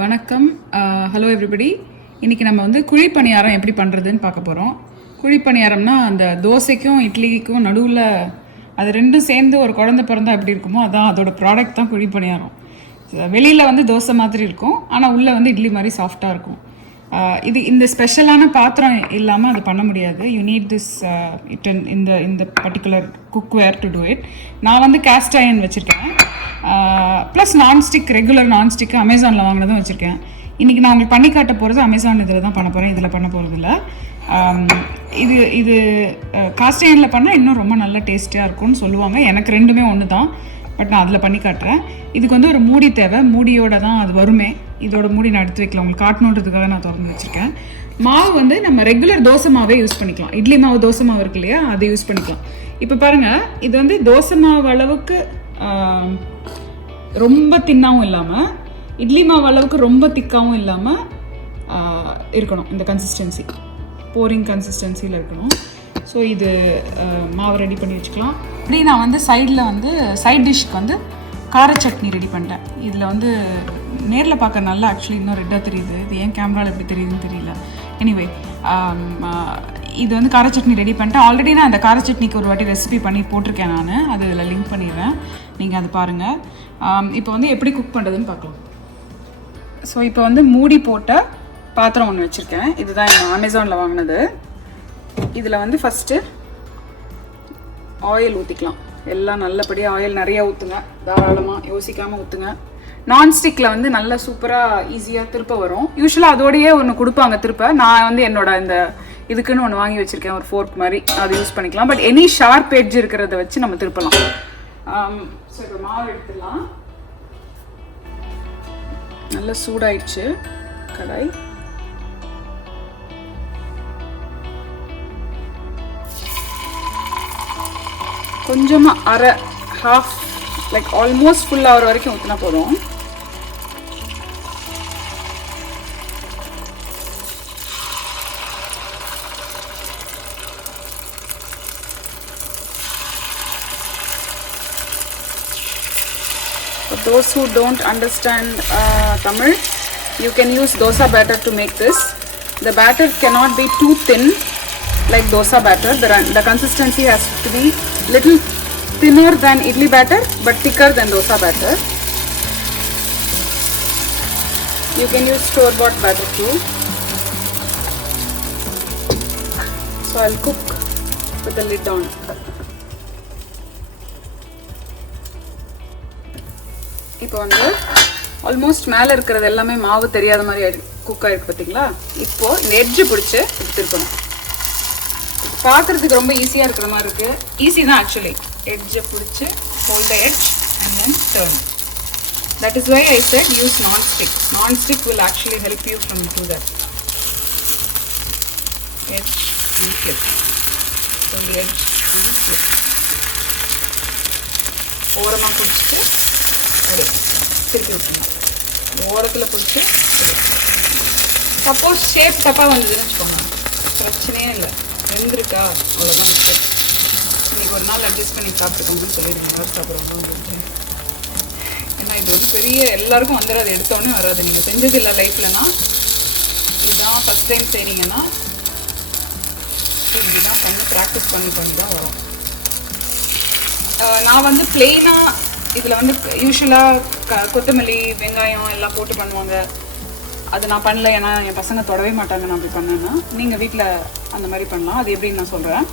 வணக்கம். Hello everybody. இன்றைக்கி நம்ம வந்து குழி பணியாரம் எப்படி பண்ணுறதுன்னு பார்க்க போகிறோம். குழி பணியாரம்னா அந்த தோசைக்கும் இட்லிக்கும் நடுவில் அது ரெண்டும் சேர்ந்து ஒரு குழந்தை பிறந்தா எப்படி இருக்குமோ அதான் அதோட ப்ராடக்ட் தான் குழி பணியாரம். வெளியில் வந்து தோசை மாதிரி இருக்கும், ஆனால் உள்ளே வந்து இட்லி மாதிரி சாஃப்டாக இருக்கும். இந்த ஸ்பெஷலான பாத்திரம் இல்லாமல் அது பண்ண முடியாது. யூ நீட் திஸ் இந்த particular cookware to do it. நான் வந்து கேஸ்ட் அயர்ன் வச்சுருக்கேன், ப்ளஸ் நான்ஸ்டிக், ரெகுலர் நான்ஸ்டிக்கு அமேசானில் வாங்கினதும் வச்சுருக்கேன். இன்றைக்கி நான் உங்களுக்கு பண்ணி காட்ட போகிறது அமேசான் இதில் தான் பண்ண போகிறேன், இதில் பண்ண போகிறதில்ல. இது காஸ்ட் அயர்னில் பண்ணால் இன்னும் ரொம்ப நல்ல டேஸ்டியாக இருக்கும்னு சொல்லுவாங்க. எனக்கு ரெண்டுமே ஒன்று தான், பட் நான் அதில் பண்ணி காட்டுறேன். இதுக்கு வந்து ஒரு மூடி தேவை, மூடியோட தான் அது வருமே. இதோட மூடி நான் எடுத்து வைக்கலாம், உங்களுக்கு காட்டணுன்றதுக்காக நான் திறந்து வச்சுருக்கேன். மாவு வந்து நம்ம ரெகுலர் தோசை மாவே யூஸ் பண்ணிக்கலாம். இட்லி மாவு தோசை மாவு இருக்கு இல்லையா, அதை யூஸ் பண்ணிக்கலாம். இப்போ பாருங்கள், இது வந்து தோசை மாவு அளவுக்கு ரொம்ப தின்னாகவும் இல்லாமல், இட்லி மாவு அளவுக்கு ரொம்ப திக்காகவும் இல்லாமல் இருக்கணும். இந்த கன்சிஸ்டன்சி போரிங் கன்சிஸ்டன்சியில் இருக்கணும். ஸோ இது மாவு ரெடி பண்ணி வச்சுக்கலாம். இப்படி நான் வந்து சைடில் வந்து சைட் டிஷ்க்கு வந்து கார சட்னி ரெடி பண்ணிட்டேன். இதில் வந்து நேரில் பார்க்க நல்லா ஆக்சுவலி இன்னும் ரெட்டாக தெரியுது, இது ஏன் கேமராவில் எப்படி தெரியுதுன்னு தெரியல. எனிவே இது வந்து கார சட்னி ரெடி பண்ணிட்டேன். ஆல்ரெடி நான் அந்த கார சட்னிக்கு ஒரு வாட்டி ரெசிபி பண்ணி போட்டிருக்கேன், நான் அது இதில் லிங்க் பண்ணிடுறேன், நீங்கள் அது பாருங்கள். இப்போ வந்து எப்படி குக் பண்ணுறதுன்னு பார்க்கலாம். ஸோ இப்போ வந்து மூடி போட்ட பாத்திரம் ஒன்று வச்சுருக்கேன். இதுதான் நான் அமேசானில் வாங்கினது. இதில் வந்து ஃபஸ்ட்டு ஆயில் ஊற்றிக்கலாம். எல்லாம் நல்லபடியாக ஆயில் நிறையா ஊற்றுங்க, தாராளமாக யோசிக்காமல் ஊற்றுங்க. நான்ஸ்டிக்கில் வந்து நல்லா சூப்பராக ஈஸியாக திருப்ப வரும். யூஸ்வலாக அதோடையே ஒன்று கொடுப்பாங்க திருப்ப. நான் வந்து என்னோட இந்த இதுக்குன்னு ஒன்று வாங்கி வச்சுருக்கேன், ஒரு ஃபோர்க் மாதிரி, அது யூஸ் பண்ணிக்கலாம். பட் எனி ஷார்ப் எட்ஜ் இருக்கிறத வச்சு நம்ம திருப்பலாம். ஸோ இப்போ மாவு எடுத்துடலாம். நல்லா சூடாயிடுச்சு கடாய். கொஞ்சமாக அரை ஹாஃப் லைக் ஆல்மோஸ்ட் ஃபுல் ஆகிற வரைக்கும் ஊற்றினா போதும். For those who don't understand Tamil, you can use dosa batter to make this. The batter cannot be too thin like dosa batter. The consistency has to be little thinner than idli batter but thicker than dosa batter. You can use store-bought batter too. So I'll cook with the lid on. இப்போ வந்து almost மேலே இருக்கிறது எல்லாமே மாவு தெரியாத மாதிரி cook ஆகிருக்கு பார்த்தீங்களா. இப்போது இந்த எட்ஜு பிடிச்சி திருப்பணும். பார்க்குறதுக்கு ரொம்ப ஈஸியாக இருக்கிற மாதிரி இருக்குது. ஈஸி தான் ஆக்சுவலி. எட்ஜை பிடிச்சி hold the edge and then turn. That is why I said use nonstick. Nonstick will actually help you from to that. Edge and flip. Hold edge and flip. ஓரமாக பிடிச்சிட்டு அது திருப்பி விட்டுருங்க. ஓரத்தில் பிடிச்சி சப்போஸ் ஷேப் தப்பாக வந்ததுன்னு வச்சுக்கோங்க, பிரச்சனையே இல்லை, வெந்திருக்கா அவ்வளோதான். சரி, இன்றைக்கி ஒரு நாள் அட்ஜஸ்ட் பண்ணி சாப்பிட்டுக்கோங்கன்னு சொல்லிடுங்க. யாரும் சாப்பிட்றோம் அப்படின்னு. ஏன்னா இது வந்து பெரிய எல்லாருக்கும் வந்துடாது, எடுத்தோடனே வராது. நீங்கள் செஞ்சது இல்லை லைஃப்லனா, இதுதான் ஃபஸ்ட் டைம் செய்கிறீங்கன்னா இப்படி தான் பண்ணி ப்ராக்டிஸ் பண்ணி தான் வரும். நான் வந்து பிளெயினாக இதில் வந்து யூஸ்வலாக கொத்தமல்லி வெங்காயம் எல்லாம் போட்டு பண்ணுவாங்க. அது நான் பண்ணல, ஏன்னா என் பசங்க தொடவே மாட்டாங்க நான் அப்படி பண்ணேன்னா. நீங்கள் வீட்டில் அந்த மாதிரி பண்ணலாம். அது எப்படின்னு நான் சொல்கிறேன்.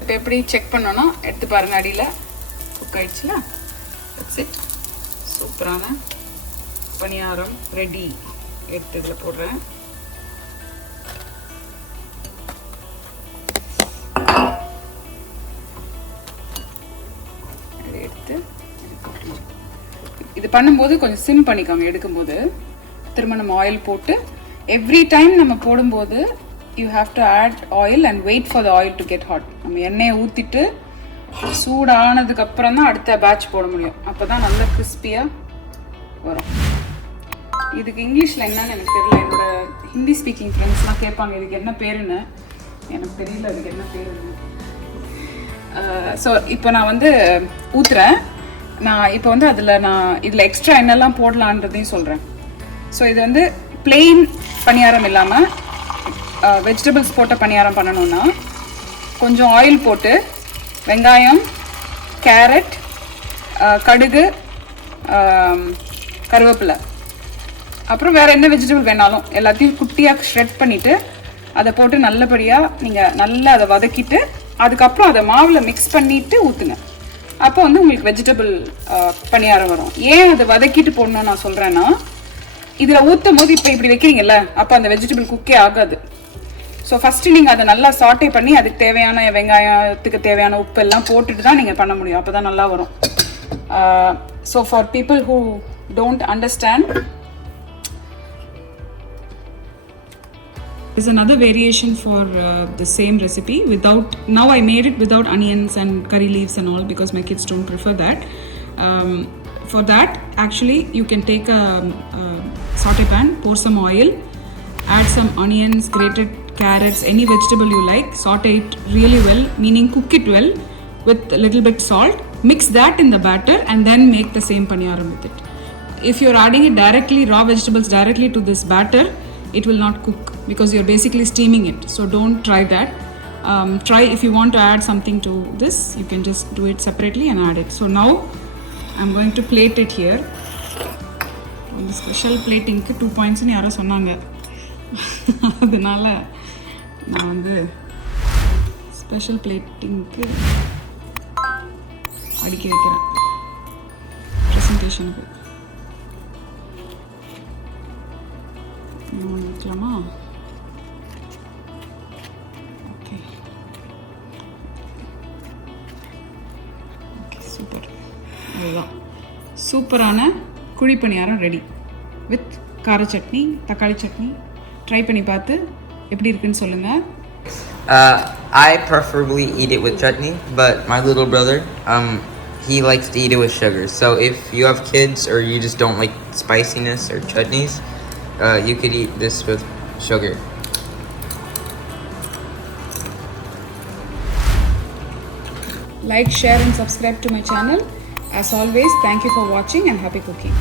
இப்போ எப்படி செக் பண்ணோன்னா எடுத்து பாருங்கள், அடியில் குக் ஆயிடுச்சுல. That's it. சூப்பரான பணியாரம் ரெடி. எடுத்து இதில் போடுறேன். இது பண்ணும்போது கொஞ்சம் சிம் பண்ணிக்கோங்க. எடுக்கும்போது திரும்ப நம்ம ஆயில் போட்டு எவ்ரி டைம் நம்ம போடும்போது you have to add oil and wait for the oil to get hot. நம்ம எண்ணெயை ஊற்றிட்டு சூடானதுக்கப்புறம் தான் அடுத்த பேட்ச் போட முடியும். அப்போ தான் நல்லா கிறிஸ்பியாக வரும். இதுக்கு இங்கிலீஷில் என்னன்னு எனக்கு தெரியல. என்னோட ஹிந்தி ஸ்பீக்கிங் ஃப்ரெண்ட்ஸ்லாம் கேட்பாங்க இதுக்கு என்ன பேருன்னு. எனக்கு தெரியல அதுக்கு என்ன பேருன்னு. ஸோ இப்போ நான் வந்து ஊற்றுறேன். நான் இப்போ வந்து இதில் எக்ஸ்ட்ரா என்னெல்லாம் போடலான்றதையும் சொல்கிறேன். ஸோ இது வந்து பிளெயின் பணியாரம் இல்லாமல் வெஜிடபிள்ஸ் போட்ட பணியாரம் பண்ணணுன்னா கொஞ்சம் ஆயில் போட்டு வெங்காயம், கேரட், கடுகு, கருவேப்பிலை, அப்புறம் வேறு என்ன வெஜிடபிள் வேணாலும் எல்லாத்தையும் குட்டியாக ஷ்ரெட் பண்ணிவிட்டு அதை போட்டு நல்லபடியாக நீங்கள் நல்லா அதை வதக்கிட்டு அதுக்கப்புறம் அதை மாவில் மிக்ஸ் பண்ணிவிட்டு ஊற்றுங்க. அப்போ வந்து உங்களுக்கு வெஜிடபிள் பணியாரம் வரும். ஏன் அதை வதக்கிட்டு போடணும்னு நான் சொல்கிறேன்னா, இதில் ஊற்றும் போது இப்போ இப்படி வைக்கிறீங்கல்ல, அப்போ அந்த வெஜிடபிள் குக்கே ஆகாது. ஸோ ஃபஸ்ட்டு நீங்கள் அதை நல்லா சாட்டே பண்ணி அதுக்கு தேவையான வெங்காயத்துக்கு தேவையான உப்பு எல்லாம் போட்டுட்டு தான் நீங்கள் பண்ண முடியும். அப்போ தான் நல்லா வரும். So for people who don't understand, there's another variation for the same recipe without, now I made it without onions and curry leaves and all because my kids don't prefer that. For that actually you can take a saute pan, pour some oil, add some onions, grated carrots, any vegetable you like, saute it really well, meaning cook it well with a little bit salt, mix that in the batter and then make the same paniyaram with it. If you're adding it directly, raw vegetables directly to this batter, it will not cook because you're basically steaming it. So don't try that. Try if you want to add something to this, you can just do it separately and add it. So now I'm going to plate it here. On the special plating 2 points ni yaro sonnanga, adanaல நான் வந்து special பிளேட்டிங்க்கு அடிக்க வைக்கிறேன் ப்ரெசன்டேஷனுக்கு. வைக்கலாமா? Okay okay, super. அதுதான் சூப்பரான குழி பணியாரம் ready with கார சட்னி, தக்காளி சட்னி. ட்ரை பண்ணி பார்த்து எப்படி இருக்குன்னு சொல்லுங்கள். I preferably eat it with chutney, but my little brother, he likes to eat it with sugar. So if you have kids or you just don't like spiciness or chutneys, you could eat this with sugar. Like, share and subscribe to my channel. As always, thank you for watching and happy cooking.